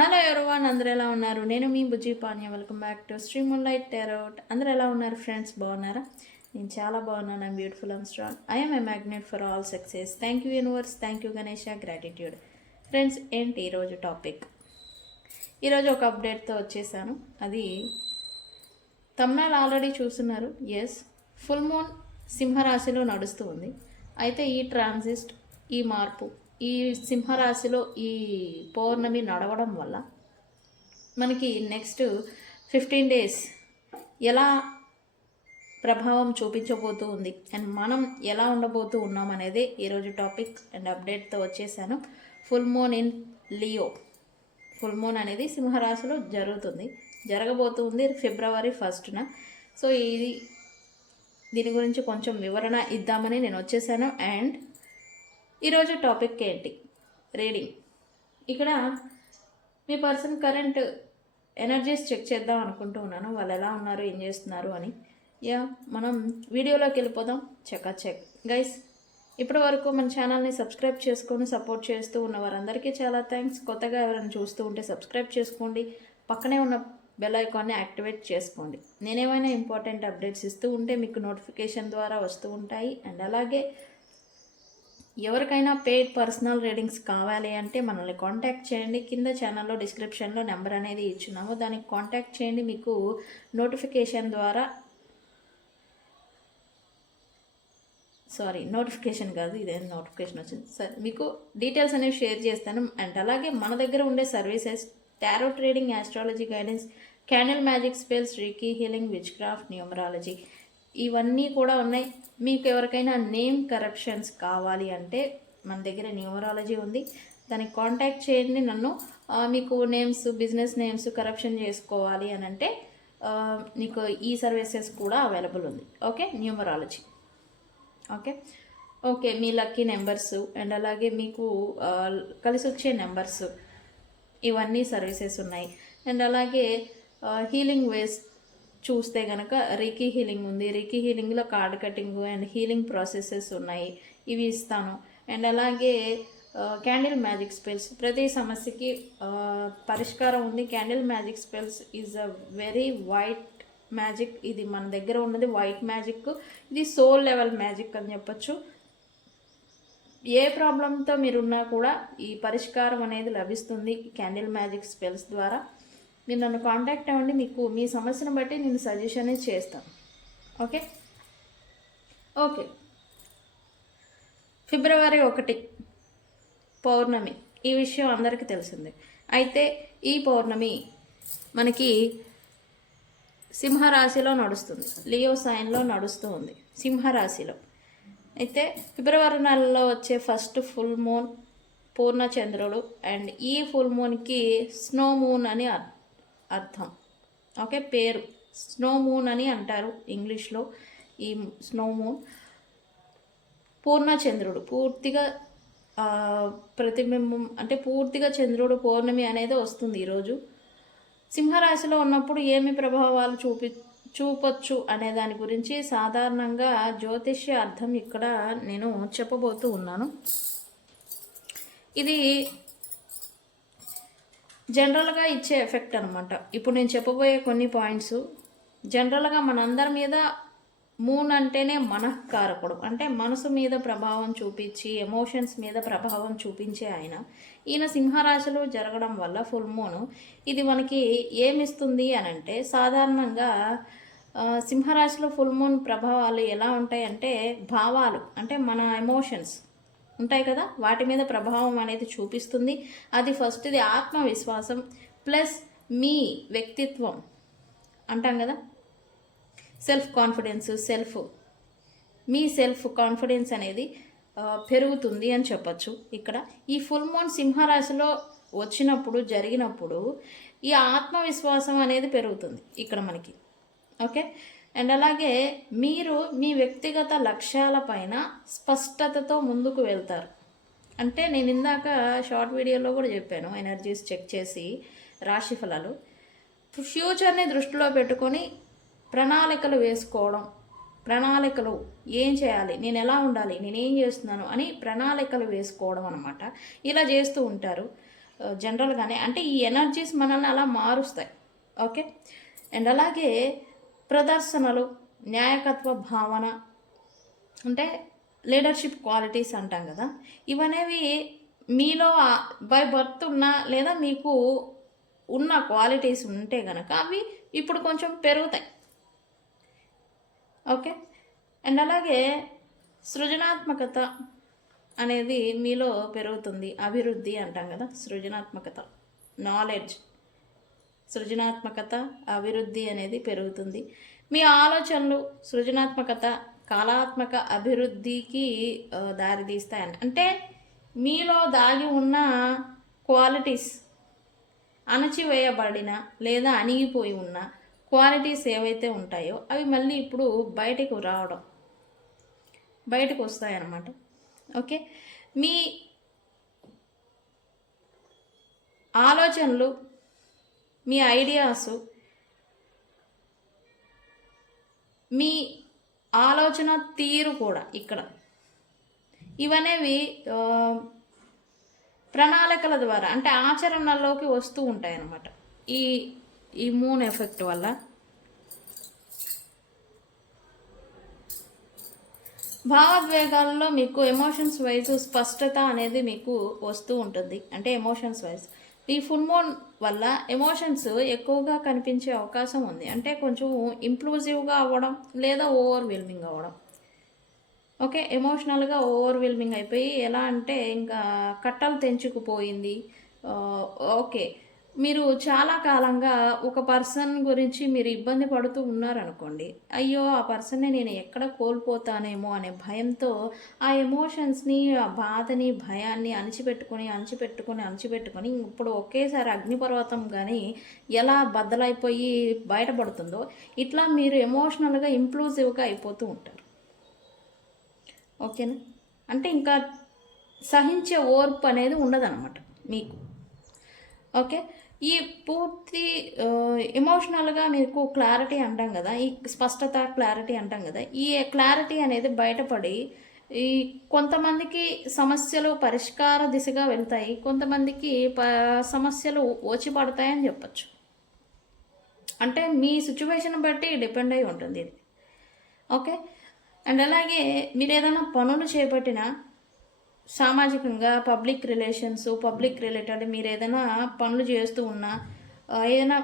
Hello everyone, అందరూ ఎలా ఉన్నారు? నేను మీ Bujji Panya. Welcome back to Stream Light Tarot. అందరూ ఎలా ఉన్నారు ఫ్రెండ్స్? బాగున్నారా? నేను చాలా బాగున్నాను. I'm beautiful, I'm strong, I'm a magnet for all success. Thank you universe, thank you Ganesha, gratitude. Friends, ఏంటి ఈరోజు టాపిక్? ఈరోజు ఒక అప్డేట్తో వచ్చేసాను. అది తమ్నైల్ ఆల్రెడీ చూస్తున్నారు. ఎస్, ఫుల్ మూన్ సింహరాశిలో నడుస్తూ ఉంది. అయితే ఈ ట్రాన్సిస్ట్, ఈ మార్పు, ఈ సింహరాశిలో ఈ పౌర్ణమి నడవడం వల్ల మనకి నెక్స్ట్ 15 డేస్ ఎలా ప్రభావం చూపించబోతూ ఉంది అండ్ మనం ఎలా ఉండబోతూ ఉన్నాం అనేది ఈరోజు టాపిక్ అండ్ అప్డేట్తో వచ్చేసాను. Full moon in Leo. Full moon అనేది సింహరాశిలో జరగబోతుంది ఫిబ్రవరి 1న. సో దీని గురించి కొంచెం వివరణ ఇద్దామని నేను వచ్చేసాను. అండ్ ఈరోజు టాపిక్ ఏంటి? రీడింగ్. ఇక్కడ మీ పర్సన్ కరెంట్ ఎనర్జీస్ చెక్ చేద్దాం అనుకుంటూ ఉన్నాను. వాళ్ళు ఎలా ఉన్నారు, ఏం చేస్తున్నారు అని. మనం వీడియోలోకి వెళ్ళిపోదాం. చెక్ గైస్, ఇప్పటి వరకు మన ఛానల్ని సబ్స్క్రైబ్ చేసుకొని సపోర్ట్ చేస్తూ ఉన్న వారందరికీ చాలా థ్యాంక్స్. కొత్తగా ఎవరైనా చూస్తూ ఉంటే సబ్స్క్రైబ్ చేసుకోండి. పక్కనే ఉన్న బెల్ ఐకాన్ని యాక్టివేట్ చేసుకోండి. నేనేమైనా ఇంపార్టెంట్ అప్డేట్స్ ఇస్తూ ఉంటే మీకు నోటిఫికేషన్ ద్వారా వస్తూ ఉంటాయి. అండ్ అలాగే ఎవరికైనా పెయిడ్ పర్సనల్ రీడింగ్స్ కావాలి అంటే మనల్ని కాంటాక్ట్ చేయండి. కింద ఛానల్లో డిస్క్రిప్షన్లో నెంబర్ అనేది ఇచ్చున్నాము, దానికి కాంటాక్ట్ చేయండి. మీకు నోటిఫికేషన్ ద్వారా నోటిఫికేషన్ కాదు, ఇదేం నోటిఫికేషన్ వచ్చింది. సరే, మీకు డీటెయిల్స్ అనేవి షేర్ చేస్తాను. అండ్ అలాగే మన దగ్గర ఉండే services tarot trading, astrology guidance, candle magic spells, reiki healing, which craft, numerology, ఇవన్నీ కూడా ఉన్నాయి. మీకు ఎవరికైనా నేమ్ కరప్షన్స్ కావాలి అంటే మన దగ్గర న్యూమరాలజీ ఉంది, దానికి కాంటాక్ట్ చేయండి నన్ను. మీకు నేమ్స్, బిజినెస్ నేమ్స్ కరప్షన్ చేసుకోవాలి అని అంటే మీకు ఈ సర్వీసెస్ కూడా అవైలబుల్ ఉంది. Okay, numerology. Okay, me lucky numbers and అలాగే మీకు కలిసి వచ్చే నెంబర్స్, ఇవన్నీ సర్వీసెస్ ఉన్నాయి. అండ్ అలాగే హీలింగ్ వేస్ చూస్తే కనుక రీకీ హీలింగ్ ఉంది. రీకీ హీలింగ్లో card cutting and healing processes ఉన్నాయి, ఇవి ఇస్తాను. అండ్ అలాగే క్యాండిల్ మ్యాజిక్ స్పెల్స్, ప్రతి సమస్యకి పరిష్కారం ఉంది. Candle magic spells is a very white magic. ఇది మన దగ్గర ఉన్నది వైట్ మ్యాజిక్. ఇది సోల్ లెవెల్ మ్యాజిక్ అని చెప్పచ్చు. ఏ ప్రాబ్లంతో మీరున్నా కూడా ఈ పరిష్కారం అనేది లభిస్తుంది క్యాండిల్ మ్యాజిక్ స్పెల్స్ ద్వారా. మీరు నన్ను కాంటాక్ట్ అవ్వండి, మీకు మీ సమస్యను బట్టి నేను సజెషన్ చేస్తాను. ఓకే, ఫిబ్రవరి 1 పౌర్ణమి. ఈ విషయం అందరికీ తెలిసిందే. అయితే ఈ పౌర్ణమి మనకి సింహరాశిలో నడుస్తుంది, లియో సైన్లో నడుస్తూ ఉంది సింహరాశిలో. అయితే ఫిబ్రవరి నెలలో వచ్చే ఫస్ట్ ఫుల్ మూన్ పూర్ణచంద్రుడు. అండ్ ఈ ఫుల్ మూన్కి స్నో మూన్ అని అర్థం. పేరు స్నో మూన్ అని అంటారు ఇంగ్లీష్లో. ఈ స్నో మూన్ పూర్ణచంద్రుడు, పూర్తిగా ప్రతిబింబం అంటే పూర్తిగా చంద్రుడు పౌర్ణమి అనేది వస్తుంది ఈరోజు. సింహరాశిలో ఉన్నప్పుడు ఏమి ప్రభావాలు చూపొచ్చు అనే దాని గురించి సాధారణంగా జ్యోతిష్య అర్థం ఇక్కడ నేను చెప్పబోతూ ఉన్నాను. ఇది జనరల్గా ఇచ్చే ఎఫెక్ట్ అనమాట. ఇప్పుడు నేను చెప్పబోయే కొన్ని పాయింట్స్ జనరల్గా మనందరి మీద మూన్ అంటేనే మనఃకారకుడు, అంటే మనసు మీద ప్రభావం చూపించి ఎమోషన్స్ మీద ప్రభావం చూపించే ఈయన సింహరాశిలో జరగడం వల్ల ఫుల్ మూన్ ఇది మనకి ఏమిస్తుంది అని అంటే, సాధారణంగా సింహరాశిలో ఫుల్ మూన్ ప్రభావాలు ఎలా ఉంటాయంటే, భావాలు అంటే మన ఎమోషన్స్ ఉంటాయి కదా, వాటి మీద ప్రభావం అనేది చూపిస్తుంది. అది ఫస్ట్ది ఆత్మవిశ్వాసం ప్లస్ మీ వ్యక్తిత్వం అంటాం కదా, సెల్ఫ్ కాన్ఫిడెన్స్ అనేది పెరుగుతుంది అని చెప్పచ్చు. ఇక్కడ ఈ ఫుల్ మూన్ సింహరాశిలో జరిగినప్పుడు ఈ ఆత్మవిశ్వాసం అనేది పెరుగుతుంది ఇక్కడ మనకి. అండ్ అలాగే మీరు మీ వ్యక్తిగత లక్ష్యాలపైన స్పష్టతతో ముందుకు వెళ్తారు. అంటే నేను ఇందాక షార్ట్ వీడియోలో కూడా చెప్పాను, ఎనర్జీస్ చెక్ చేసి రాశి ఫలాలు, ఫ్యూచర్ని దృష్టిలో పెట్టుకొని ప్రణాళికలు వేసుకోవడం. ప్రణాళికలు ఏం చేయాలి, నేను ఎలా ఉండాలి, నేనేం చేస్తున్నాను అని ప్రణాళికలు వేసుకోవడం అనమాట. ఇలా చేస్తూ ఉంటారు. జనరల్గానే అంటే ఈ ఎనర్జీస్ మనల్ని అలా మారుస్తాయి. ఓకే. అండ్ అలాగే ప్రదర్శనలు, న్యాయకత్వ భావన అంటే లీడర్షిప్ క్వాలిటీస్ అంటాం కదా, ఇవనేవి మీలో బై బర్త్ ఉన్నా లేదా మీకు ఉన్న క్వాలిటీస్ ఉంటే కనుక అవి ఇప్పుడు కొంచెం పెరుగుతాయి. ఓకే. అండ్ అలాగే సృజనాత్మకత అనేది మీలో పెరుగుతుంది. అభివృద్ధి అంటాం కదా, సృజనాత్మకత, నాలెడ్జ్, సృజనాత్మకత, అభివృద్ధి అనేది పెరుగుతుంది. మీ ఆలోచనలు, సృజనాత్మకత కళాత్మక అభివృద్ధికి దారితీస్తాయని అంటే మీలో దాగి ఉన్న క్వాలిటీస్, అణచివేయబడిన లేదా అణిగిపోయి ఉన్న క్వాలిటీస్ ఏవైతే ఉంటాయో అవి మళ్ళీ ఇప్పుడు బయటకు వస్తాయన్నమాట. ఓకే. మీ ఆలోచనలు, మీ ఐడియాసు, మీ ఆలోచన తీరు కూడా ఇక్కడ ఇవనేవి ప్రణాళికల ద్వారా అంటే ఆచరణలోకి వస్తూ ఉంటాయి అన్నమాట. ఈ ఈ మూన్ ఎఫెక్ట్ వల్ల భావోద్వేగాల్లో మీకు ఎమోషన్స్ వైజ్ స్పష్టత అనేది మీకు వస్తూ ఉంటుంది. అంటే ఎమోషన్స్ వైజ్ ఈ ఫుల్ మూన్ వల్ల ఎమోషన్స్ ఎక్కువగా కనిపించే అవకాశం ఉంది. అంటే కొంచెం ఇంప్లూజివ్గా అవ్వడం లేదా ఓవర్వెల్మింగ్ అవ్వడం. ఓకే. ఎమోషనల్గా ఓవర్వెల్మింగ్ అయిపోయి ఎలా అంటే ఇంకా కట్టలు తెంచుకుపోయింది. ఓకే. మీరు చాలా కాలంగా ఒక పర్సన్ గురించి మీరు ఇబ్బంది పడుతూ ఉన్నారనుకోండి, అయ్యో ఆ పర్సన్ని నేను ఎక్కడ కోల్పోతానేమో అనే భయంతో ఆ ఎమోషన్స్ని, ఆ బాధని, భయాన్ని అణిచిపెట్టుకొని ఇప్పుడు ఒకేసారి అగ్నిపర్వతం కానీ ఎలా బద్దలైపోయి బయటపడుతుందో ఇట్లా మీరు ఎమోషనల్గా ఇంప్లూజివ్గా అయిపోతూ ఉంటారు. ఓకేనా. అంటే ఇంకా సహించే ఓర్పు అనేది ఉండదన్నమాట మీకు. ఓకే. ఈ పూర్తి ఎమోషనల్గా మీకు క్లారిటీ అంటాం కదా, ఈ స్పష్టత, క్లారిటీ అంటాం కదా, ఈ క్లారిటీ అనేది బయటపడి ఈ కొంతమందికి సమస్యలు పరిష్కార దిశగా వెళ్తాయి, కొంతమందికి సమస్యలు వచ్చి పడతాయని చెప్పచ్చు. అంటే మీ సిచ్యువేషన్ బట్టి డిపెండ్ అయి ఉంటుంది ఇది. ఓకే. అండ్ అలాగే మీరు ఏదైనా పనులు చేపట్టినా సామాజికంగా పబ్లిక్ రిలేషన్స్, పబ్లిక్ రిలేటెడ్ మీరు ఏదైనా పనులు చేస్తూ ఉన్నా, ఏదైనా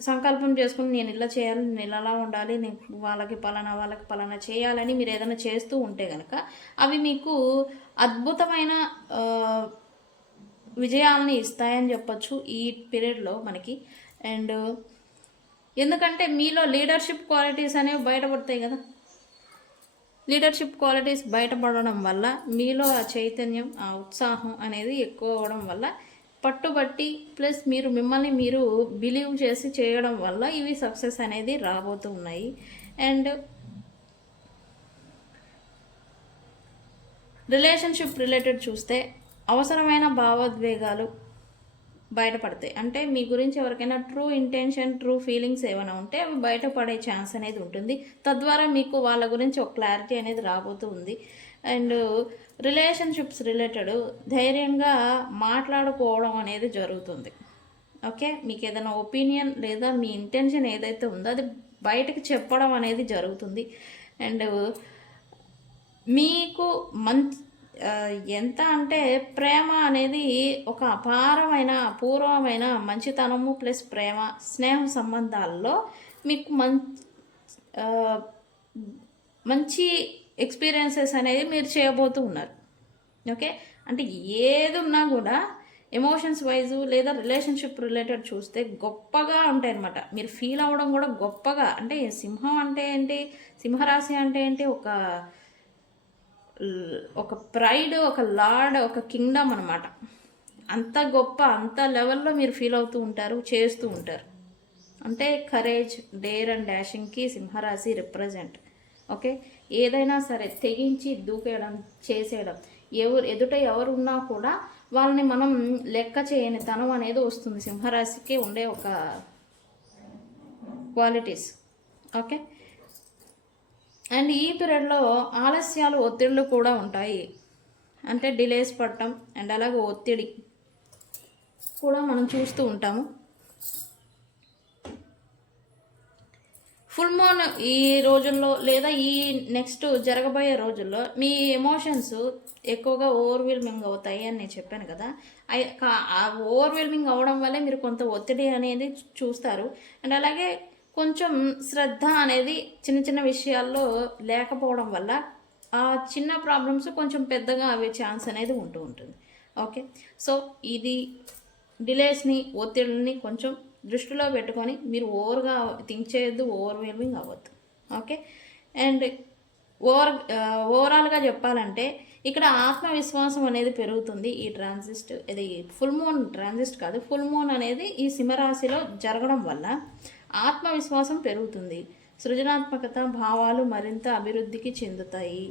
సంకల్పం చేసుకుని నేను ఇలా చేయాలి, నేను ఇలా ఉండాలి, నేను వాళ్ళకి పలానా చేయాలని మీరు ఏదైనా చేస్తూ ఉంటే కనుక అవి మీకు అద్భుతమైన విజయాలని ఇస్తాయని చెప్పచ్చు ఈ పీరియడ్లో మనకి. అండ్ ఎందుకంటే మీలో లీడర్షిప్ క్వాలిటీస్ అనేవి బయటపడతాయి కదా. లీడర్షిప్ క్వాలిటీస్ బయటపడడం వల్ల మీలో ఆ చైతన్యం, ఆ ఉత్సాహం అనేది ఎక్కువ అవ్వడం వల్ల పట్టుబట్టి ప్లస్ మిమ్మల్ని మీరు బిలీవ్ చేసి చేయడం వల్ల ఇవి సక్సెస్ అనేది రాబోతూ ఉన్నాయి. అండ్ రిలేషన్షిప్ రిలేటెడ్ చూస్తే అవసరమైన భావోద్వేగాలు బయటపడతాయి. అంటే మీ గురించి ఎవరికైనా ట్రూ ఇంటెన్షన్, ట్రూ ఫీలింగ్స్ ఏమైనా ఉంటే అవి బయటపడే ఛాన్స్ అనేది ఉంటుంది. తద్వారా మీకు వాళ్ళ గురించి ఒక క్లారిటీ అనేది రాబోతూ ఉంది. అండ్ రిలేషన్షిప్స్ రిలేటెడ్ ధైర్యంగా మాట్లాడుకోవడం అనేది జరుగుతుంది. ఓకే. మీకు ఏదైనా ఒపీనియన్ లేదా మీ ఇంటెన్షన్ ఏదైతే ఉందో అది బయటకు చెప్పడం అనేది జరుగుతుంది. అండ్ మీకు ఎంత అంటే ప్రేమ అనేది ఒక అపూర్వమైన మంచితనము ప్లస్ ప్రేమ, స్నేహం సంబంధాల్లో మీకు మంచి ఎక్స్పీరియన్సెస్ అనేది మీరు చేయబోతూ ఉన్నారు. ఓకే. అంటే ఏది ఉన్నా కూడా ఎమోషన్స్ వైజు లేదా రిలేషన్షిప్ రిలేటెడ్ చూస్తే గొప్పగా ఉంటాయి అన్నమాట. మీరు ఫీల్ అవ్వడం కూడా గొప్పగా. అంటే సింహం అంటే ఏంటి, సింహరాశి అంటే ఏంటి, ఒక ప్రైడ్, ఒక లార్డ్, ఒక కింగ్డమ్ అనమాట. అంత గొప్ప, అంత లెవెల్లో మీరు ఫీల్ అవుతూ ఉంటారు, చేస్తూ ఉంటారు. అంటే కరేజ్, డేర్ అండ్ డాషింగ్కి సింహరాశి రిప్రజెంట్. ఓకే. ఏదైనా సరే తెగించి దూకేయడం, చేసేయడం, ఎదుట ఎవరున్నా కూడా వాళ్ళని మనం లెక్క చేయని తనం అనేది వస్తుంది. సింహరాశికి ఉండే ఒక క్వాలిటీస్. ఓకే. అండ్ ఈ పీరియడ్లో ఆలస్యాలు, ఒత్తిళ్ళు కూడా ఉంటాయి. అంటే డిలేస్ పడటం అండ్ అలాగే ఒత్తిడి కూడా మనం చూస్తూ ఉంటాము. ఫుల్ మూన్ ఈ రోజుల్లో లేదా ఈ నెక్స్ట్ జరగబోయే రోజుల్లో మీ ఎమోషన్స్ ఎక్కువగా ఓవర్వెల్మింగ్ అవుతాయి అని నేను చెప్పాను కదా. ఆ ఓవర్వెల్మింగ్ అవడం వల్లే మీరు కొంత ఒత్తిడి అనేది చూస్తారు. అండ్ అలాగే కొంచెం శ్రద్ధ అనేది చిన్న చిన్న విషయాల్లో లేకపోవడం వల్ల ఆ చిన్న ప్రాబ్లమ్స్ కొంచెం పెద్దగా అవే ఛాన్స్ అనేది ఉంటూ ఉంటుంది. ఓకే, సో ఇది డిలేస్ని ఒత్తిడిని కొంచెం దృష్టిలో పెట్టుకొని మీరు ఓవర్గా థింక్ చేయొద్దు, ఓవర్వెల్మింగ్ అవ్వద్దు. ఓకే, అండ్ ఓవరాల్గా చెప్పాలంటే ఇక్కడ ఆత్మవిశ్వాసం అనేది పెరుగుతుంది. ఈ ట్రాన్సిస్ట్ ఇది ఫుల్ మూన్ ట్రాన్సిస్ట్ కాదు, ఫుల్ మూన్ అనేది ఈ సింహరాశిలో జరగడం వల్ల ఆత్మవిశ్వాసం పెరుగుతుంది. సృజనాత్మకత భావాలు మరింత అభివృద్ధికి చెందుతాయి.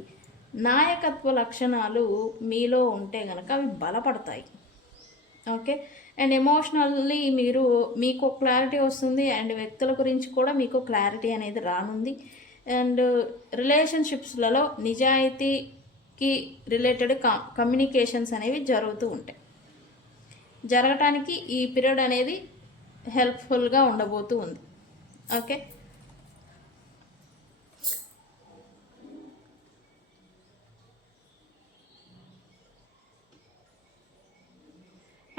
నాయకత్వ లక్షణాలు మీలో ఉంటే కనుక అవి బలపడతాయి. ఓకే, అండ్ ఎమోషనల్లీ మీకు క్లారిటీ వస్తుంది. అండ్ వ్యక్తుల గురించి కూడా మీకు క్లారిటీ అనేది రానుంది. అండ్ రిలేషన్షిప్స్లలో నిజాయితీకి రిలేటెడ్ కమ్యూనికేషన్స్ అనేవి జరుగుతూ ఉంటాయి. జరగటానికి ఈ పీరియడ్ అనేది హెల్ప్ఫుల్గా ఉండబోతూ ఉంది. ఓకే,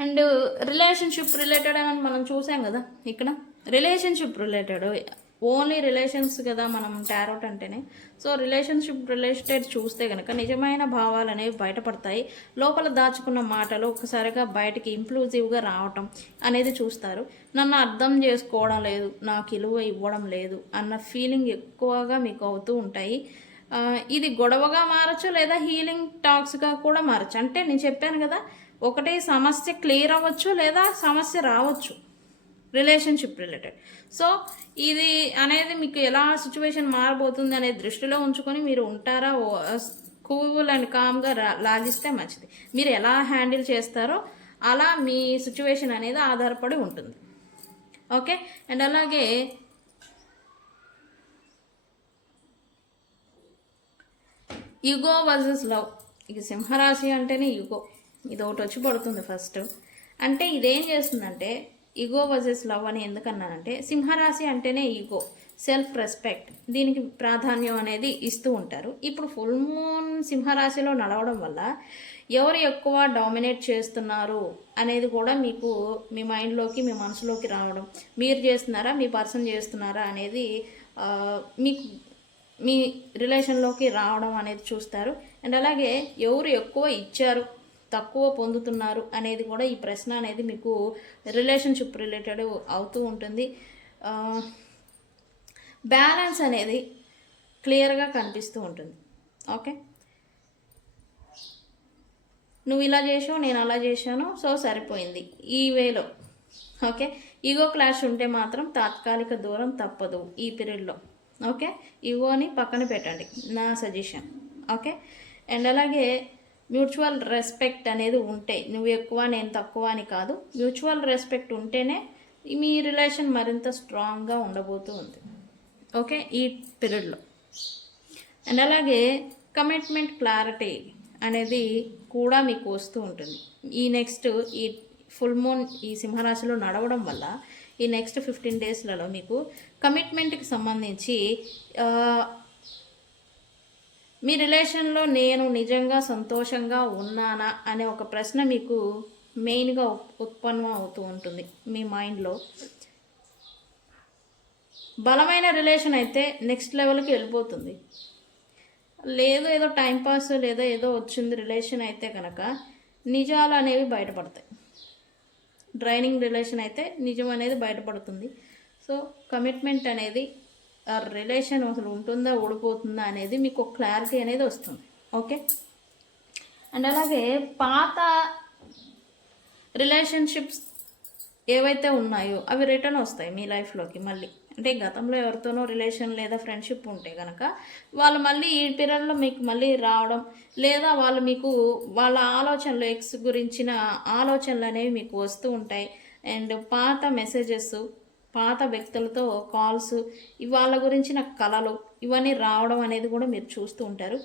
అండ్ రిలేషన్షిప్ రిలేటెడ్ అని మనం చూసాం కదా. ఇక్కడ రిలేషన్షిప్ రిలేటెడ్ ఓన్లీ రిలేషన్స్ కదా మనం టారోట్ అంటేనే. సో రిలేషన్షిప్ రిలేటెడ్ చూస్తే కనుక నిజమైన భావాలు అనేవి బయటపడతాయి. లోపల దాచుకున్న మాటలు ఒకసారిగా బయటికి ఇంప్లూజివ్గా రావటం అనేది చూస్తారు. నన్ను అర్థం చేసుకోవడం లేదు, నాకు విలువ ఇవ్వడం లేదు అన్న ఫీలింగ్ ఎక్కువగా మీకు అవుతూ ఉంటాయి. ఇది గొడవగా మారచ్చు లేదా హీలింగ్ టాక్స్గా కూడా మారచ్చు. అంటే నేను చెప్పాను కదా, ఒకటి సమస్య క్లియర్ అవ్వచ్చు లేదా సమస్య రావచ్చు రిలేషన్షిప్ రిలేటెడ్. సో ఇది అనేది మీకు ఎలా సిచ్యువేషన్ మారబోతుంది అనేది దృష్టిలో ఉంచుకొని మీరు ఉంటారా, కూల్ అండ్ కామ్గా లాగిస్తే మంచిది. మీరు ఎలా హ్యాండిల్ చేస్తారో అలా మీ సిచ్యువేషన్ అనేది ఆధారపడి ఉంటుంది. ఓకే, అండ్ అలాగే ఈగో వర్సెస్ లవ్. ఇక సింహరాశి అంటేనే ఈగో, ఇది ఒకటి వచ్చి పడుతుంది ఫస్ట్. అంటే ఇదేం చేస్తుందంటే ఈగో వర్సెస్ లవ్ అని ఎందుకన్నానంటే, సింహరాశి అంటేనే ఈగో, సెల్ఫ్ రెస్పెక్ట్, దీనికి ప్రాధాన్యం అనేది ఇస్తూ ఉంటారు. ఇప్పుడు ఫుల్ మూన్ సింహరాశిలో నడవడం వల్ల ఎవరు ఎక్కువ డామినేట్ చేస్తున్నారు అనేది కూడా మీకు మీ మైండ్లోకి మీ మనసులోకి రావడం, మీరు చేస్తున్నారా మీ పర్సన్ చేస్తున్నారా అనేది మీకు మీ రిలేషన్లోకి రావడం అనేది చూస్తారు. అండ్ అలాగే ఎవరు ఎక్కువ ఇచ్చారు తక్కువ పొందుతున్నారు అనేది కూడా ఈ ప్రశ్న అనేది మీకు రిలేషన్షిప్ రిలేటెడ్ అవుతూ ఉంటుంది. బ్యాలెన్స్ అనేది క్లియర్గా కనిపిస్తూ ఉంటుంది. ఓకే, నువ్వు ఇలా చేసావు నేను అలా చేశాను, సో సరిపోయింది ఈ వేలో. ఓకే, ఈగో క్లాష్ ఉంటే మాత్రం తాత్కాలిక దూరం తప్పదు ఈ పీరియడ్లో. ఓకే, ఈగోని పక్కన పెట్టండి నా సజెషన్. ఓకే, అండ్ అలాగే మ్యూచువల్ రెస్పెక్ట్ అనేది ఉంటే, నువ్వు ఎక్కువ నేను తక్కువ అని కాదు, మ్యూచువల్ రెస్పెక్ట్ ఉంటేనే మీ రిలేషన్ మరింత స్ట్రాంగ్గా ఉండబోతూ ఉంది. ఓకే, ఈ పీరియడ్లో. అండ్ అలాగే కమిట్మెంట్ క్లారిటీ అనేది కూడా మీకు వస్తూ ఉంటుంది. ఈ నెక్స్ట్ ఈ ఫుల్ మూన్ ఈ సింహరాశిలో నడవడం వల్ల ఈ నెక్స్ట్ 15 డేస్లలో మీకు కమిట్మెంట్కి సంబంధించి మీ రిలేషన్లో నేను నిజంగా సంతోషంగా ఉన్నానా అనే ఒక ప్రశ్న మీకు మెయిన్గా ఉత్పన్నం అవుతూ ఉంటుంది మీ మైండ్లో. బలమైన రిలేషన్ అయితే నెక్స్ట్ లెవెల్కి వెళ్ళిపోతుంది. లేదు ఏదో టైంపాస్ లేదా ఏదో వచ్చింది రిలేషన్ అయితే కనుక నిజాలు అనేవి బయటపడతాయి. డ్రైనింగ్ రిలేషన్ అయితే నిజం అనేది బయటపడుతుంది. సో కమిట్మెంట్ అనేది ఆ రిలేషన్ అసలు ఉంటుందా ఊడిపోతుందా అనేది మీకు క్లారిటీ అనేది వస్తుంది. ఓకే, అండ్ అలాగే పాత రిలేషన్షిప్స్ ఏవైతే ఉన్నాయో అవి రిటర్న్ వస్తాయి మీ లైఫ్లోకి మళ్ళీ. అంటే గతంలో ఎవరితోనో రిలేషన్ లేదా ఫ్రెండ్షిప్ ఉంటే కనుక వాళ్ళు మళ్ళీ ఈ పీరియడ్లో మీకు మళ్ళీ రావడం, లేదా వాళ్ళు మీకు వాళ్ళ ఆలోచనలు ఎక్స్ గురించిన ఆలోచనలు అనేవి మీకు వస్తూ ఉంటాయి. అండ్ పాత మెసేజెస్, పాత వ్యక్తులతో కాల్స్, వాళ్ళ గురించిన కళలు ఇవన్నీ రావడం అనేది కూడా మీరు చూస్తూ ఉంటారు.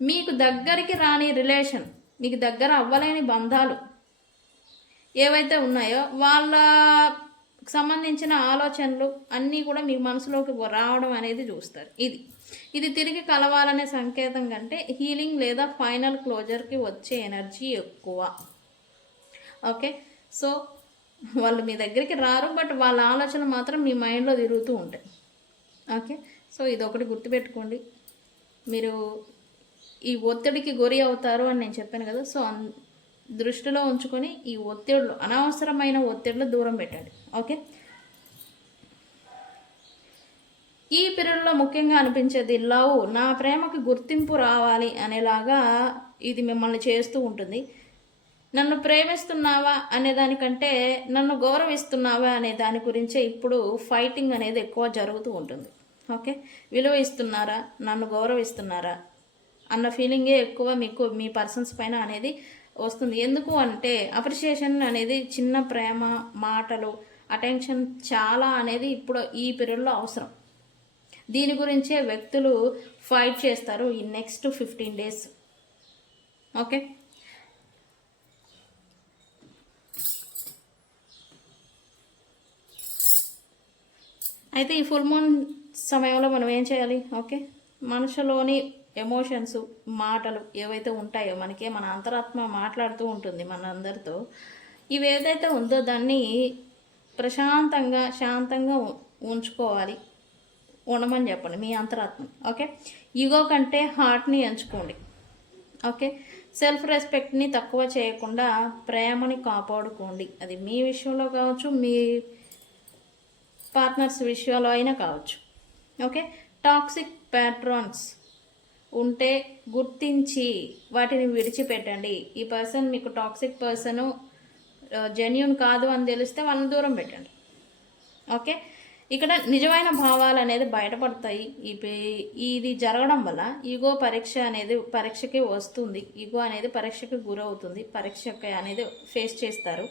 మీకు దగ్గరికి రాని రిలేషన్ మీకు దగ్గర అవ్వలేని బంధాలు ఏవైతే ఉన్నాయో వాళ్ళకు సంబంధించిన ఆలోచనలు అన్నీ కూడా మీ మనసులోకి రావడం అనేది చూస్తారు. ఇది తిరిగి కలవాలనే సంకేతం కంటే హీలింగ్ లేదా ఫైనల్ క్లోజర్కి వచ్చే ఎనర్జీ ఎక్కువ. ఓకే, సో వాళ్ళు మీ దగ్గరికి రారు, బట్ వాళ్ళ ఆలోచన మాత్రం మీ మైండ్లో తిరుగుతూ ఉంటాయి. ఓకే, సో ఇది ఒకటి గుర్తుపెట్టుకోండి. మీరు ఈ ఒత్తిడికి గురి అవుతారు అని నేను చెప్పాను కదా, సో దృష్టిలో ఉంచుకొని ఈ ఒత్తిడులు, అనవసరమైన ఒత్తిడిలో దూరం పెట్టండి. ఓకే, ఈ పీరియడ్లో ముఖ్యంగా అనిపించేది లవ్, నా ప్రేమకి గుర్తింపు రావాలి అనేలాగా ఇది మిమ్మల్ని చేస్తూ ఉంటుంది. నన్ను ప్రేమిస్తున్నావా అనే దానికంటే నన్ను గౌరవిస్తున్నావా అనే దాని గురించే ఇప్పుడు ఫైటింగ్ అనేది ఎక్కువ జరుగుతూ ఉంటుంది. ఓకే, విలువ ఇస్తున్నారా, నన్ను గౌరవిస్తున్నారా అన్న ఫీలింగే ఎక్కువ మీకు మీ పర్సన్స్ పైన అనేది వస్తుంది. ఎందుకు అంటే అప్రిషియేషన్ అనేది, చిన్న ప్రేమ మాటలు, అటెన్షన్ చాలా అనేది ఇప్పుడు ఈ పీరియడ్లో అవసరం. దీని గురించే వ్యక్తులు ఫైట్ చేస్తారు ఈ నెక్స్ట్ 15 డేస్. ఓకే, అయితే ఈ ఫుల్ మూన్ సమయంలో మనం ఏం చేయాలి? ఓకే, మనుషులోని ఎమోషన్స్, మాటలు ఏవైతే ఉంటాయో, మన అంతరాత్మ మాట్లాడుతూ ఉంటుంది మనందరితో. ఇవి ఏదైతే ఉందో దాన్ని ప్రశాంతంగా, శాంతంగా ఉంచుకోవాలి, ఉండమని చెప్పండి మీ అంతరాత్మ. ఓకే, ఈగో కంటే హార్ట్ని ఎంచుకోండి. ఓకే, సెల్ఫ్ రెస్పెక్ట్ని తక్కువ చేయకుండా ప్రేమని కాపాడుకోండి. అది మీ విషయంలో కావచ్చు, మీ పార్ట్నర్స్ విషయాలు అయినా కావచ్చు. ఓకే, టాక్సిక్ ప్యాట్రన్స్ ఉంటే గుర్తించి వాటిని విడిచిపెట్టండి. ఈ పర్సన్ మీకు టాక్సిక్ పర్సను జెన్యూన్ కాదు అని తెలిస్తే వాళ్ళని దూరం పెట్టండి. ఓకే, ఇక్కడ నిజమైన భావాలు అనేది బయటపడతాయి. ఇది జరగడం వల్ల ఈగో పరీక్షకి వస్తుంది. ఈగో అనేది పరీక్షకి గురవుతుంది. పరీక్షకి అనేది ఫేస్ చేస్తారు.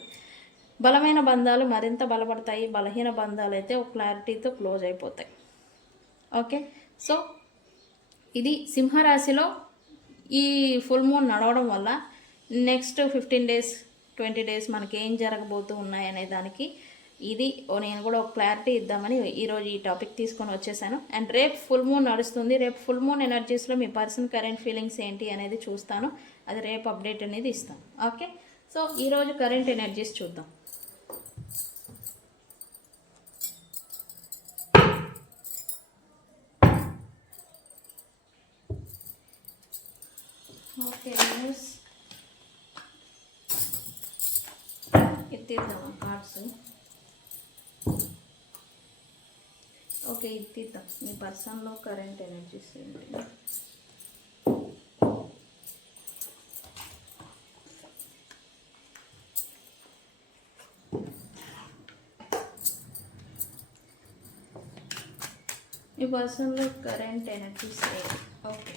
బలమైన బంధాలు మరింత బలపడతాయి. బలహీన బంధాలు అయితే ఒక క్లారిటీతో క్లోజ్ అయిపోతాయి. ఓకే, సో ఇది సింహరాశిలో ఈ ఫుల్ మూన్ నడవడం వల్ల నెక్స్ట్ 15 డేస్ 20 డేస్ మనకి ఏం జరగబోతూ ఉన్నాయనే దానికి నేను కూడా ఒక క్లారిటీ ఇద్దామని ఈరోజు ఈ టాపిక్ తీసుకొని వచ్చేసాను. అండ్ రేపు ఫుల్ మూన్ నడుస్తుంది. రేపు ఫుల్ మూన్ ఎనర్జీస్లో మీ పర్సన్ కరెంట్ ఫీలింగ్స్ ఏంటి అనేది చూస్తాను. అది రేపు అప్డేట్ అనేది ఇస్తాను. ఓకే, సో ఈరోజు కరెంట్ ఎనర్జీస్ చూద్దాం. ఓకే, ఎత్తిద్దామా కార్డ్స్? ఓకే, ఎత్తిద్దాం. మీ పర్సన్లో కరెంట్ ఎనర్జీస్ ఏంటి? మీ పర్సన్లో కరెంట్ ఎనర్జీస్ ఏంటి? ఓకే,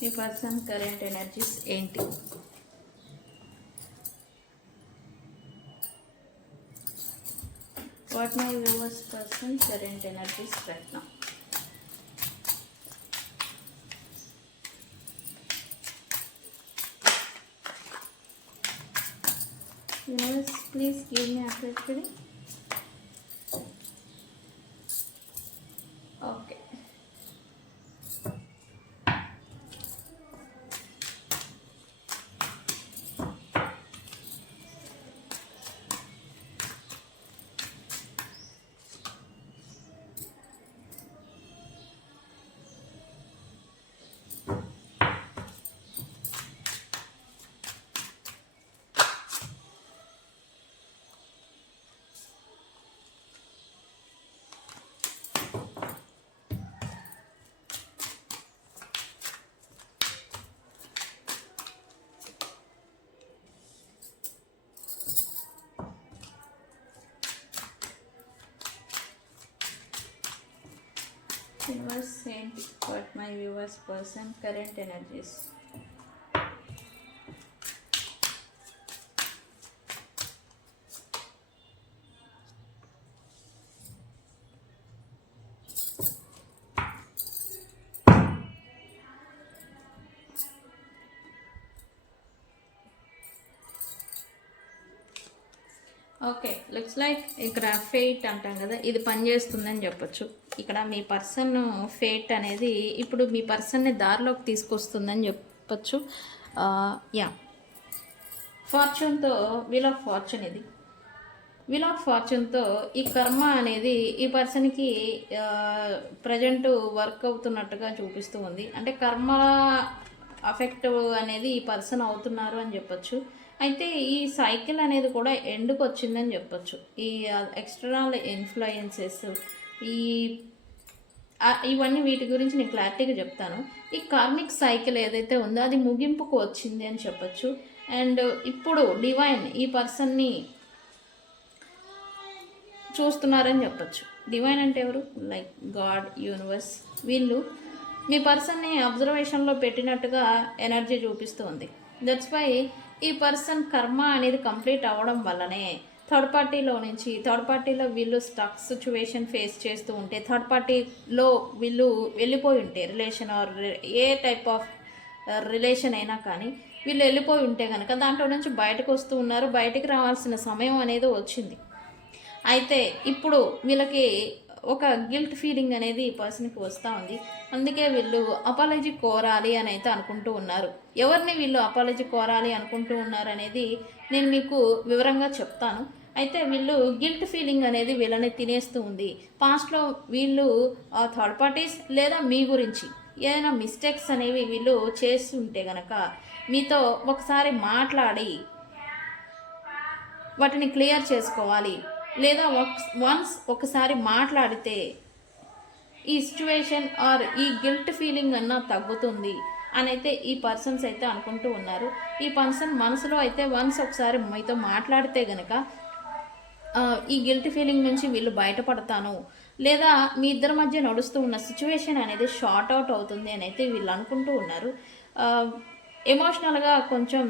మీ పర్సన్ కరెంట్ ఎనర్జీస్ ఏంటి? What my viewers person current energies right now? Universe, please give me accurate reading. Okay. Universe, ఏంటి what my viewers person current energies? Okay, looks like ఇక్కడ fate అంటాం కదా, ఇది పనిచేస్తుందని చెప్పొచ్చు. ఇక్కడ మీ పర్సన్ ఫేట్ అనేది ఇప్పుడు మీ పర్సన్ని దారిలోకి తీసుకొస్తుందని చెప్పొచ్చు. యా, ఫార్చ్యూన్తో వీల్ ఆఫ్ ఫార్చ్యూన్, ఇది వీల్ ఆఫ్ ఫార్చ్యూన్తో ఈ కర్మ అనేది ఈ పర్సన్కి ప్రజెంట్ వర్క్ అవుతున్నట్టుగా చూపిస్తూ ఉంది. అంటే కర్మ అఫెక్ట్ అనేది ఈ పర్సన్ అవుతున్నారు అని చెప్పొచ్చు. అయితే ఈ సైకిల్ అనేది కూడా ఎండ్కి వచ్చిందని చెప్పొచ్చు. ఈ ఎక్స్టర్నల్ ఇన్ఫ్లుయెన్సెస్ ఈ ఇవన్నీ వీటి గురించి నేను క్లారిటీగా చెప్తాను. ఈ కార్మిక్ సైకిల్ ఏదైతే ఉందో అది ముగింపుకు వచ్చింది అని చెప్పొచ్చు. అండ్ ఇప్పుడు డివైన్ ఈ పర్సన్ని చూస్తున్నారని చెప్పచ్చు. డివైన్ అంటే ఎవరు? Like God, universe. వీళ్ళు మీ పర్సన్ని అబ్జర్వేషన్లో పెట్టినట్టుగా ఎనర్జీ చూపిస్తుంది. దట్స్ వై ఈ పర్సన్ కర్మ అనేది కంప్లీట్ అవ్వడం వల్లనే థర్డ్ పార్టీలో వీళ్ళు స్టక్ సిచ్యువేషన్ ఫేస్ చేస్తూ ఉంటే, థర్డ్ పార్టీలో వీళ్ళు వెళ్ళిపోయి ఉంటే, relation or a type of relation అయినా కానీ వీళ్ళు వెళ్ళిపోయి ఉంటే కనుక దాంట్లో నుంచి బయటకు వస్తూ ఉన్నారు. బయటికి రావాల్సిన సమయం అనేది వచ్చింది. అయితే ఇప్పుడు వీళ్ళకి ఒక గిల్ట్ ఫీలింగ్ అనేది ఈ పర్సన్కి వస్తూ ఉంది. అందుకే వీళ్ళు అపాలజీ కోరాలి అని అయితే అనుకుంటూ ఉన్నారు. ఎవరిని వీళ్ళు అపాలజీ కోరాలి అనుకుంటూ ఉన్నారు అనేది నేను మీకు వివరంగా చెప్తాను. అయితే వీళ్ళు గిల్ట్ ఫీలింగ్ అనేది వీళ్ళని తినేస్తూ ఉంది. పాస్ట్లో వీళ్ళు థర్డ్ పార్టీస్ లేదా మీ గురించి ఏదైనా మిస్టేక్స్ అనేవి వీళ్ళు చేస్తుంటే గనక మీతో ఒకసారి మాట్లాడి వాటిని క్లియర్ చేసుకోవాలి. లేదా వన్స్ ఒకసారి మాట్లాడితే ఈ సిచ్యువేషన్ ఆర్ ఈ గిల్ట్ ఫీలింగ్ అన్నా తగ్గుతుంది అని అయితే ఈ పర్సన్స్ అయితే అనుకుంటూ ఉన్నారు. ఈ పర్సన్ మనసులో అయితే వన్స్ ఒకసారి మీతో మాట్లాడితే గనక ఈ గిల్ట్ ఫీలింగ్ నుంచి వీళ్ళు బయటపడతాను, లేదా మీ ఇద్దరి మధ్య నడుస్తూ ఉన్న సిచ్యువేషన్ అనేది షార్ట్ అవుట్ అవుతుంది అని అయితే వీళ్ళు అనుకుంటూ ఉన్నారు. ఎమోషనల్గా కొంచెం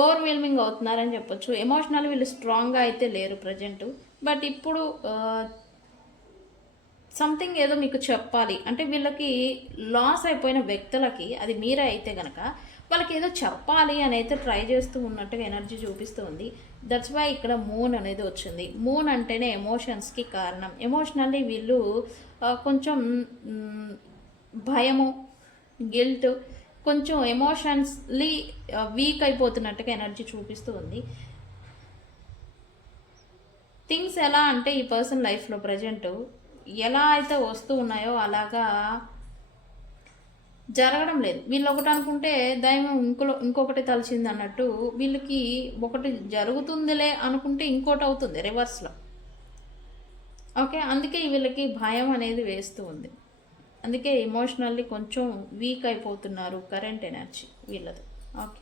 ఓవర్వెల్మింగ్ అవుతున్నారని చెప్పొచ్చు. ఎమోషనల్ వీళ్ళు స్ట్రాంగ్గా అయితే లేరు ప్రజెంటు. బట్ ఇప్పుడు సంథింగ్ ఏదో మీకు చెప్పాలి అంటే వీళ్ళకి లాస్ అయిపోయిన వ్యక్తులకి అది మీరే అయితే కనుక వాళ్ళకి ఏదో చెప్పాలి అని అయితే ట్రై చేస్తూ ఉన్నట్టుగా ఎనర్జీ చూపిస్తూ ఉంది. దట్స్ వై ఇక్కడ మూన్ అనేది వచ్చింది. మూన్ అంటేనే ఎమోషన్స్కి కారణం. ఎమోషనల్లీ వీళ్ళు కొంచెం భయము, గిల్ట్, కొంచెం ఎమోషన్స్లీ వీక్ అయిపోతున్నట్టుగా ఎనర్జీ చూపిస్తూ ఉంది. థింగ్స్ ఎలా అంటే ఈ పర్సన్ లైఫ్లో ప్రజెంట్ ఎలా అయితే వస్తూ ఉన్నాయో అలాగా జరగడం లేదు. వీళ్ళు ఒకటి అనుకుంటే దైవం ఇంకొకటి తలిచింది అన్నట్టు వీళ్ళకి ఒకటి జరుగుతుందిలే అనుకుంటే ఇంకోటి అవుతుంది రివర్స్లో. ఓకే, అందుకే వీళ్ళకి భయం అనేది వేస్తూ ఉంది. అందుకే ఎమోషనల్లీ కొంచెం వీక్ అయిపోతున్నారు కరెంట్ ఎనర్జీ వీళ్ళది. ఓకే,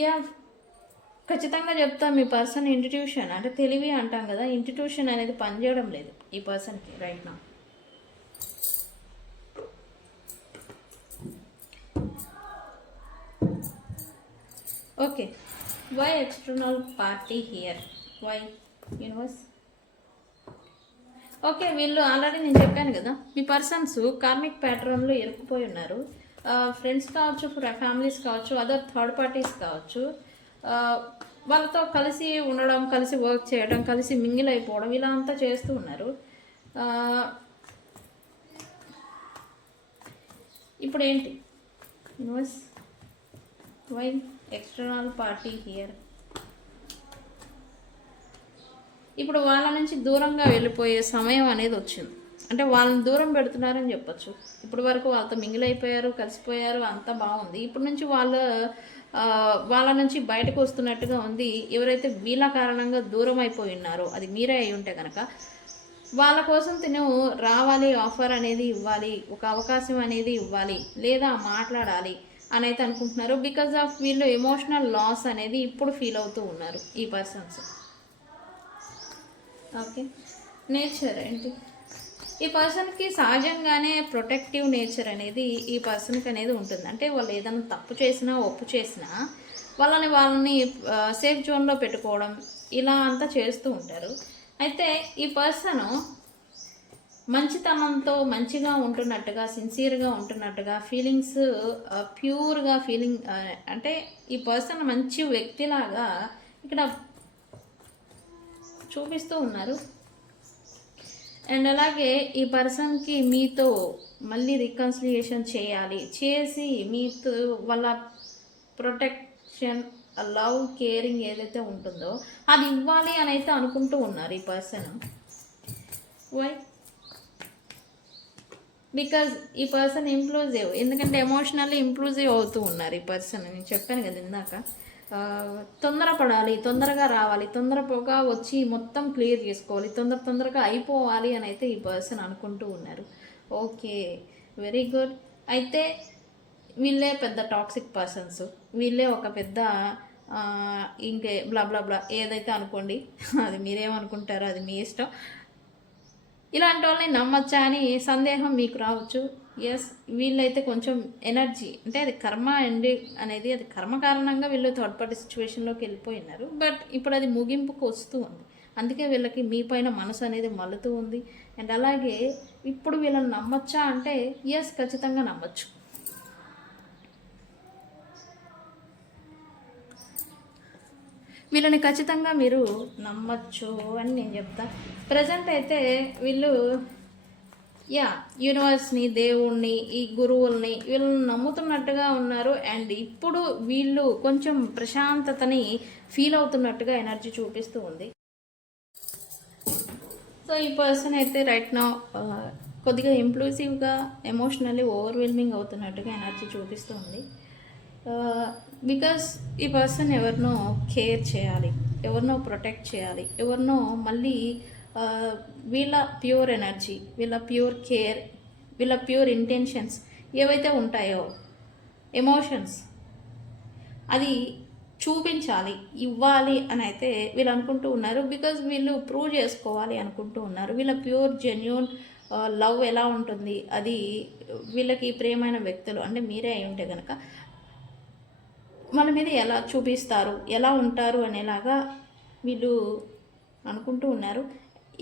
యా, ఖచ్చితంగా చెప్తా మీ పర్సన్ ఇంట్యూషన్ అంటే తెలివి అంటాం కదా, ఇంట్యూషన్ అనేది పనిచేయడం లేదు ఈ పర్సన్కి రైట్ నా. Okay, why external party here, why universe? Okay, వీళ్ళు ఆల్రెడీ నేను చెప్పాను కదా మీ పర్సన్స్ కార్మిక్ ప్యాటర్న్లో ఇరుక్కుపోయి ఉన్నారు. ఫ్రెండ్స్ కావచ్చు, ఫ్యామిలీస్ కావచ్చు, అదర్ థర్డ్ పార్టీస్ కావచ్చు, వాళ్ళతో కలిసి ఉండడం, కలిసి వర్క్ చేయడం, కలిసి మింగిల్ అయిపోవడం ఇలా అంతా చేస్తూ ఉన్నారు. ఇప్పుడు ఏంటి universe, why external party here? ఇప్పుడు వాళ్ళ నుంచి దూరంగా వెళ్ళిపోయే సమయం అనేది వచ్చింది. అంటే వాళ్ళని దూరం పెడుతున్నారని చెప్పచ్చు. ఇప్పటి వరకు వాళ్ళతో మింగిల్ అయిపోయారు, కలిసిపోయారు, అంతా బాగుంది. ఇప్పటి నుంచి వాళ్ళ నుంచి బయటకు వస్తున్నట్టుగా ఉంది. ఎవరైతే వీళ్ళ కారణంగా దూరం అయిపోయి ఉన్నారో అది మీరే అయి ఉంటే కనుక వాళ్ళ కోసం తిను రావాలి, ఆఫర్ అనేది ఇవ్వాలి, ఒక అవకాశం అనేది ఇవ్వాలి, లేదా మాట్లాడాలి అని అయితే అనుకుంటున్నారు. బికాజ్ ఆఫ్ వీళ్ళు ఎమోషనల్ లాస్ అనేది ఇప్పుడు ఫీల్ అవుతూ ఉన్నారు ఈ పర్సన్స్. ఓకే, నేచర్ ఏంటి? ఈ పర్సన్కి సహజంగానే ప్రొటెక్టివ్ నేచర్ అనేది ఈ పర్సన్కి అనేది ఉంటుంది. అంటే వాళ్ళు ఏదైనా తప్పు చేసినా, ఒప్పు చేసినా వాళ్ళని సేఫ్ జోన్లో పెట్టుకోవడం ఇలా అంతా చేస్తూ ఉంటారు. అయితే ఈ పర్సన్ మంచితనంతో మంచిగా ఉంటున్నట్టుగా, సిన్సియర్గా ఉంటున్నట్టుగా, ఫీలింగ్స్ ప్యూర్గా ఫీలింగ్, అంటే ఈ పర్సన్ మంచి వ్యక్తిలాగా ఇక్కడ చూపిస్తూ ఉన్నారు. అండ్ అలాగే ఈ పర్సన్కి మీతో మళ్ళీ రికన్సిలియేషన్ చేయాలి, చేసి మీతో వాళ్ళ ప్రొటెక్షన్, లవ్, కేరింగ్ ఏదైతే ఉంటుందో అది ఇవ్వాలి అని అయితే అనుకుంటూ ఉన్నారు ఈ పర్సన్. వై? బికాజ్ ఈ పర్సన్ ఇంప్లూజివ్, ఎందుకంటే ఎమోషనల్లీ ఇంప్లూజివ్ అవుతూ ఉన్నారు ఈ పర్సన్. నేను చెప్పాను కదా ఇందాక, తొందరపడాలి, తొందరగా రావాలి, తొందరగా వచ్చి మొత్తం క్లియర్ చేసుకోవాలి, తొందరగా అయిపోవాలి అని అయితే ఈ పర్సన్ అనుకుంటూ ఉన్నారు. Okay, very good. అయితే వీళ్ళే పెద్ద టాక్సిక్ పర్సన్స్, వీళ్ళే ఒక పెద్ద ఇంకే బ్లా బ్లా బ్లా ఏదైతే అనుకోండి, అది మీరేమనుకుంటారో అది మీ ఇష్టం. ఇలాంటి వాళ్ళని నమ్మచ్చా అని సందేహం మీకు రావచ్చు. ఎస్, వీళ్ళైతే కొంచెం ఎనర్జీ, అంటే అది కర్మ అండి అనేది, అది కర్మ కారణంగా వీళ్ళు థర్డ్ పార్టీ సిచ్యువేషన్లోకి వెళ్ళిపోయినారు. బట్ ఇప్పుడు అది ముగింపుకు వస్తూ ఉంది, అందుకే వీళ్ళకి మీ పైన మనసు అనేది మలుతూ ఉంది. అండ్ అలాగే ఇప్పుడు వీళ్ళని నమ్మచ్చా అంటే ఎస్, ఖచ్చితంగా నమ్మచ్చు. వీళ్ళని ఖచ్చితంగా మీరు నమ్మచ్చు అని నేను చెప్తా. ప్రజెంట్ అయితే వీళ్ళు యూనివర్స్ని, దేవుణ్ణి, ఈ గురువుల్ని వీళ్ళని నమ్ముతున్నట్టుగా ఉన్నారు. అండ్ ఇప్పుడు వీళ్ళు కొంచెం ప్రశాంతతని ఫీల్ అవుతున్నట్టుగా ఎనర్జీ చూపిస్తూ ఉంది. సో ఈ పర్సన్ అయితే రైట్ నౌ కొద్దిగా ఇంప్లూసివ్గా, ఎమోషనల్లీ ఓవర్వెల్మింగ్ అవుతున్నట్టుగా ఎనర్జీ చూపిస్తూ ఉంది. బికాస్ ఈ పర్సన్ ఎవరినో కేర్ చేయాలి, ఎవరినో ప్రొటెక్ట్ చేయాలి, ఎవరినో మళ్ళీ వీళ్ళ ప్యూర్ ఎనర్జీ, వీళ్ళ ప్యూర్ కేర్, వీళ్ళ ప్యూర్ ఇంటెన్షన్స్ ఏవైతే ఉంటాయో, ఎమోషన్స్, అది చూపించాలి, ఇవ్వాలి అని అయితే వీళ్ళు అనుకుంటూ ఉన్నారు. బికాజ్ వీళ్ళు ప్రూవ్ చేసుకోవాలి అనుకుంటూ ఉన్నారు. వీళ్ళ ప్యూర్ జెన్యూన్ లవ్ ఎలా ఉంటుంది, అది వీళ్ళకి ప్రియమైన వ్యక్తులు అంటే మీరే అయి ఉంటే కనుక మన మీద ఎలా చూపిస్తారు, ఎలా ఉంటారు అనేలాగా వీళ్ళు అనుకుంటూ ఉన్నారు.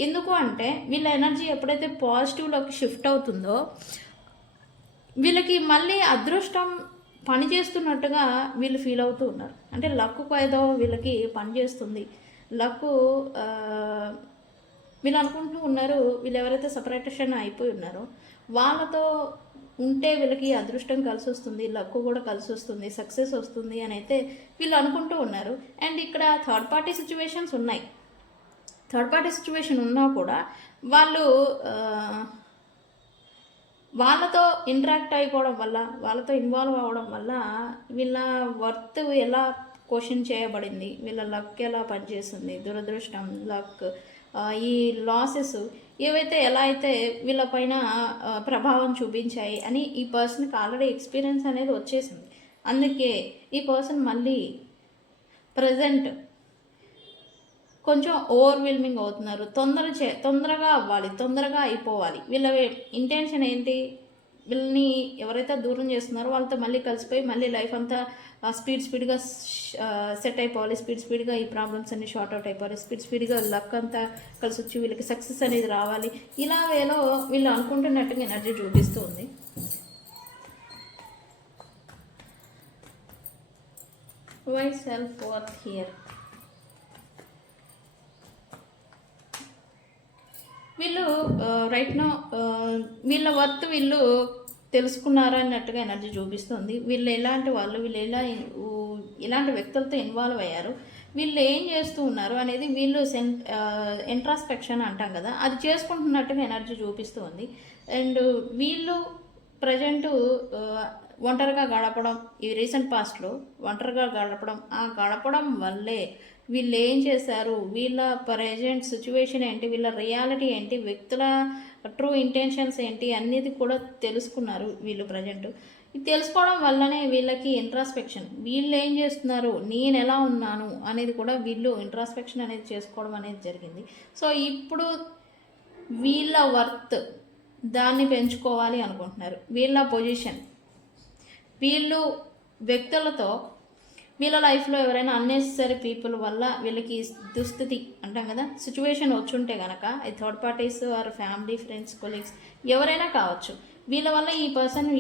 ఎందుకు అంటే వీళ్ళ ఎనర్జీ ఎప్పుడైతే పాజిటివ్లోకి షిఫ్ట్ అవుతుందో వీళ్ళకి మళ్ళీ అదృష్టం పనిచేస్తున్నట్టుగా వీళ్ళు ఫీల్ అవుతూ ఉన్నారు. అంటే లక్కు ఏదో వీళ్ళకి పనిచేస్తుంది, లక్కు వీళ్ళు అనుకుంటూ ఉన్నారు. వీళ్ళు ఎవరైతే సపరేషన్ అయిపోయి ఉన్నారో వాళ్ళతో ఉంటే వీళ్ళకి అదృష్టం కలిసి వస్తుంది, లక్కు కూడా కలిసి వస్తుంది, సక్సెస్ వస్తుంది అని అయితే వీళ్ళు అనుకుంటూ ఉన్నారు. అండ్ ఇక్కడ థర్డ్ పార్టీ సిచ్యువేషన్స్ ఉన్నాయి. థర్డ్ పార్టీ సిచ్యువేషన్ ఉన్నా కూడా వాళ్ళు వాళ్ళతో ఇంటరాక్ట్ అయిపోవడం వల్ల, వాళ్ళతో ఇన్వాల్వ్ అవ్వడం వల్ల వీళ్ళ వర్త్ ఎలా క్వశ్చన్ చేయబడింది, వీళ్ళ లక్ ఎలా పనిచేస్తుంది, దురదృష్టం, లక్, ఈ లాసెస్ ఏవైతే ఎలా అయితే వీళ్ళపైన ప్రభావం చూపించాయి అని ఈ పర్సన్కి ఆల్రెడీ ఎక్స్పీరియన్స్ అనేది వచ్చేసింది. అందుకే ఈ పర్సన్ మళ్ళీ ప్రజెంట్ కొంచెం ఓవర్వెల్మింగ్ అవుతున్నారు. తొందరగా అవ్వాలి, తొందరగా అయిపోవాలి. వీళ్ళ ఇంటెన్షన్ ఏంటి, వీళ్ళని ఎవరైతే దూరం చేస్తున్నారో వాళ్ళతో మళ్ళీ కలిసిపోయి మళ్ళీ లైఫ్ అంతా స్పీడ్గా సెట్ అయిపోవాలి, స్పీడ్గా ఈ ప్రాబ్లమ్స్ అన్ని షార్ట్ అవుట్ అయిపోవాలి, స్పీడ్గా లక్ అంతా కలిసి వచ్చి వీళ్ళకి సక్సెస్ అనేది రావాలి. ఇలా వేలో వీళ్ళు అనుకుంటున్నట్టుగా ఎనర్జీ చూపిస్తూ ఉంది. Why self worth here? వీళ్ళు రైట్ నో వీళ్ళ వర్త్ వీళ్ళు తెలుసుకున్నారా అన్నట్టుగా ఎనర్జీ చూపిస్తుంది. వీళ్ళు ఎలాంటి వాళ్ళు, వీళ్ళు ఎలాంటి వ్యక్తులతో ఇన్వాల్వ్ అయ్యారు, వీళ్ళు ఏం చేస్తూ ఉన్నారు అనేది వీళ్ళు ఇంట్రాస్పెక్షన్ అంటాం కదా, అది చేసుకుంటున్నట్టుగా ఎనర్జీ చూపిస్తూ ఉంది. అండ్ వీళ్ళు ప్రజెంట్ ఒంటరిగా గడపడం, ఈ రీసెంట్ పాస్ట్లో ఒంటరిగా గడపడం, ఆ గడపడం వల్లే వీళ్ళు ఏం చేశారు, వీళ్ళ ప్రజెంట్ సిచ్యువేషన్ ఏంటి, వీళ్ళ రియాలిటీ ఏంటి, వ్యక్తుల ట్రూ ఇంటెన్షన్స్ ఏంటి అనేది కూడా తెలుసుకున్నారు వీళ్ళు ప్రజెంట్. ఇది తెలుసుకోవడం వల్లనే వీళ్ళకి ఇంట్రాస్పెక్షన్, వీళ్ళు ఏం చేస్తున్నారు, నేను ఎలా ఉన్నాను అనేది కూడా వీళ్ళు ఇంట్రాస్పెక్షన్ అనేది చేసుకోవడం అనేది జరిగింది. సో ఇప్పుడు వీళ్ళ వర్త్ దాన్ని పెంచుకోవాలి అనుకుంటున్నారు. వీళ్ళ పొజిషన్, వీళ్ళు వ్యక్తులతో వీళ్ళ లైఫ్లో ఎవరైనా అన్నెసెసరీ పీపుల్ వల్ల వీళ్ళకి దుస్థితి అంటాం కదా సిచ్యువేషన్ వచ్చుంటే కనుక అది third parties or family friends colleagues ఎవరైనా కావచ్చు, వీళ్ళ వల్ల ఈ పర్సన్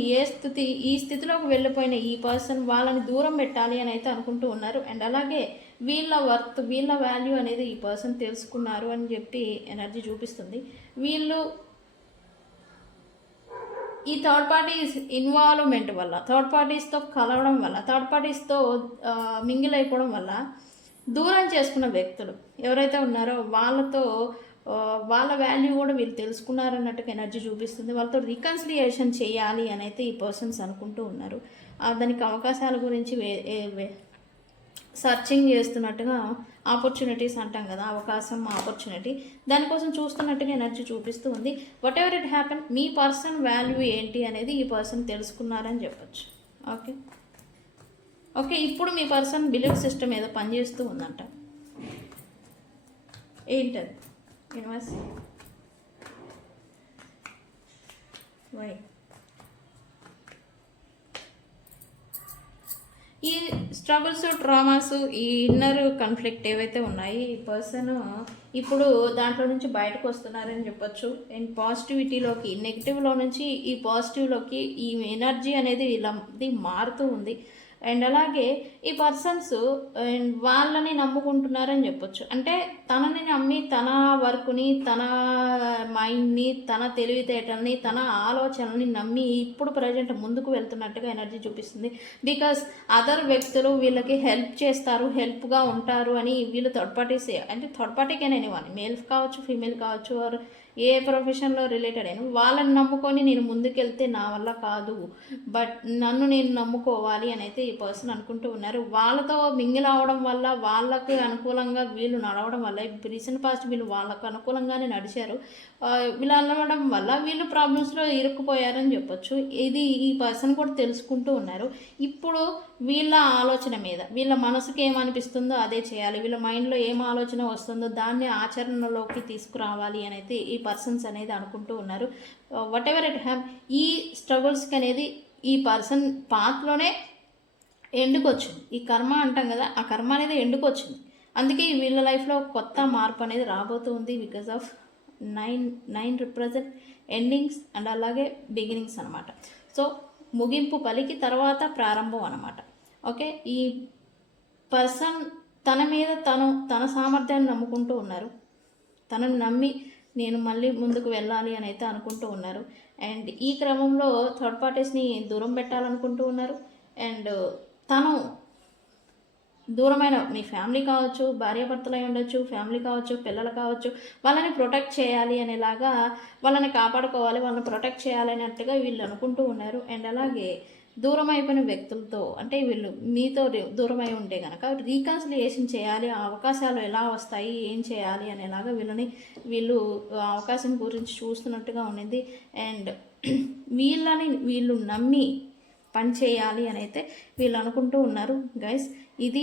ఈ స్థితిలోకి వెళ్ళిపోయిన ఈ పర్సన్ వాళ్ళని దూరం పెట్టాలి అని అయితే అనుకుంటూ ఉన్నారు. అండ్ అలాగే వీళ్ళ వర్త్ వీళ్ళ వాల్యూ అనేది ఈ పర్సన్ తెలుసుకున్నారు అని చెప్పి ఎనర్జీ చూపిస్తుంది. వీళ్ళు ఈ థర్డ్ పార్టీస్ ఇన్వాల్వ్మెంట్ వల్ల, థర్డ్ పార్టీస్తో కలవడం వల్ల, థర్డ్ పార్టీస్తో మింగిల్ అయిపోవడం వల్ల దూరం చేసుకున్న వ్యక్తులు ఎవరైతే ఉన్నారో వాళ్ళతో వాళ్ళ వాల్యూ కూడా వీళ్ళు తెలుసుకున్నారన్నట్టుగా ఎనర్జీ చూపిస్తుంది. వాళ్ళతో రికన్సిలియేషన్ చేయాలి అని అయితే ఈ పర్సన్స్ అనుకుంటూ ఉన్నారు. దానికి అవకాశాల గురించి సర్చింగ్ చేస్తున్నట్టుగా, ఆపర్చునిటీస్ అంటాం కదా, అవకాశం ఆపర్చునిటీ, దానికోసం చూస్తున్నట్టుగా ఎనర్జీ చూపిస్తూ ఉంది. What ever it happen, me person value ఏంటి అనేది ఈ పర్సన్ తెలుసుకున్నారని చెప్పచ్చు. ఓకే ఓకే ఇప్పుడు మీ పర్సన్ బిలీఫ్ సిస్టమ్ ఏదో పనిచేస్తూ ఉందంట. ఏంటది యూనివర్స్? వై ఈ స్ట్రగుల్స్, ట్రామాస్, ఈ ఇన్నర్ కాన్ఫ్లిక్ట్ ఏవైతే ఉన్నాయి ఈ పర్సన్ ఇప్పుడు దాంట్లో నుంచి బయటకు వస్తున్నారని చెప్పొచ్చు. అండ్ పాజిటివిటీలోకి, నెగిటివ్లో నుంచి ఈ పాజిటివ్లోకి ఈ ఎనర్జీ అనేది వీళ్ళది మారుతూ ఉంది. అండ్ అలాగే ఈ పర్సన్స్ వాళ్ళని నమ్ముకుంటున్నారని చెప్పొచ్చు. అంటే తనని నమ్మి తన వర్క్ని, తన మైండ్ని, తన తెలివితేటల్ని, తన ఆలోచనల్ని నమ్మి ఇప్పుడు ప్రజెంట్ ముందుకు వెళ్తున్నట్టుగా ఎనర్జీ చూపిస్తుంది. బికాస్ అదర్ వ్యక్తులు వీళ్ళకి హెల్ప్ చేస్తారు, హెల్ప్గా ఉంటారు అని వీళ్ళు థర్డ్ పార్టీస్, అంటే థర్డ్ పార్టీకైనా అనేవాని, మేల్ కావచ్చు, ఫీమేల్ కావచ్చు, ఆర్ ఏ ప్రొఫెషన్లో రిలేటెడ్ అయినా వాళ్ళని నమ్ముకొని నేను ముందుకెళ్తే నా వల్ల కాదు, బట్ నన్ను నేను నమ్ముకోవాలి అని అయితే ఈ పర్సన్ అనుకుంటూ ఉన్నారు. వాళ్ళతో మింగిల్ అవ్వడం వల్ల, వాళ్ళకి అనుకూలంగా వీళ్ళు నడవడం వల్ల, రీసెంట్ పాస్ట్ వీళ్ళు వాళ్ళకు అనుకూలంగానే నడిచారు, వీళ్ళు అనడం వల్ల వీళ్ళు ప్రాబ్లమ్స్లో ఇరుక్కుపోయారని చెప్పొచ్చు. ఇది ఈ పర్సన్ కూడా తెలుసుకుంటూ ఉన్నారు. ఇప్పుడు వీళ్ళ ఆలోచన మీద, వీళ్ళ మనసుకి ఏమనిపిస్తుందో అదే చేయాలి, వీళ్ళ మైండ్లో ఏం ఆలోచన వస్తుందో దాన్ని ఆచరణలోకి తీసుకురావాలి అని అయితే ఈ పర్సన్స్ అనేది అనుకుంటూ ఉన్నారు. వాట్ ఎవర్ ఇట్ హ్యావ్, ఈ స్ట్రగుల్స్కి అనేది ఈ పర్సన్ పాత్లోనే ఎండుకు వచ్చింది. ఈ కర్మ అంటాం కదా, ఆ కర్మ అనేది ఎండుకు వచ్చింది. అందుకే వీళ్ళ లైఫ్లో కొత్త మార్పు అనేది రాబోతుంది. Because of nine represent endings and అలాగే బిగినింగ్స్ అనమాట. సో ముగింపు పలికి తర్వాత ప్రారంభం అనమాట. ఓకే, ఈ పర్సన్ తన మీద తన సామర్థ్యాన్ని నమ్ముకుంటూ ఉన్నారు. తనని నమ్మి నేను మళ్ళీ ముందుకు వెళ్ళాలి అని అయితే అనుకుంటూ ఉన్నారు. అండ్ ఈ క్రమంలో థర్డ్ పార్టీస్ని దూరం పెట్టాలనుకుంటూ ఉన్నారు. అండ్ తను దూరమైన మీ ఫ్యామిలీ కావచ్చు, భార్యాభర్తలు అయి ఉండొచ్చు, ఫ్యామిలీ కావచ్చు, పిల్లలు కావచ్చు, వాళ్ళని ప్రొటెక్ట్ చేయాలి అనేలాగా, వాళ్ళని కాపాడుకోవాలి, వాళ్ళని ప్రొటెక్ట్ చేయాలి అన్నట్టుగా వీళ్ళు అనుకుంటూ ఉన్నారు. అండ్ అలాగే దూరం అయిపోయిన వ్యక్తులతో, అంటే వీళ్ళు మీతో దూరమై ఉంటే కనుక రీకన్సిలియేషన్ చేయాలి, ఆ అవకాశాలు ఎలా వస్తాయి, ఏం చేయాలి అనేలాగా వీళ్ళు అవకాశం గురించి చూస్తున్నట్టుగా ఉండింది. అండ్ వీళ్ళు నమ్మి పని చేయాలి అని అయితే వీళ్ళు అనుకుంటూ ఉన్నారు. గైస్, ఇది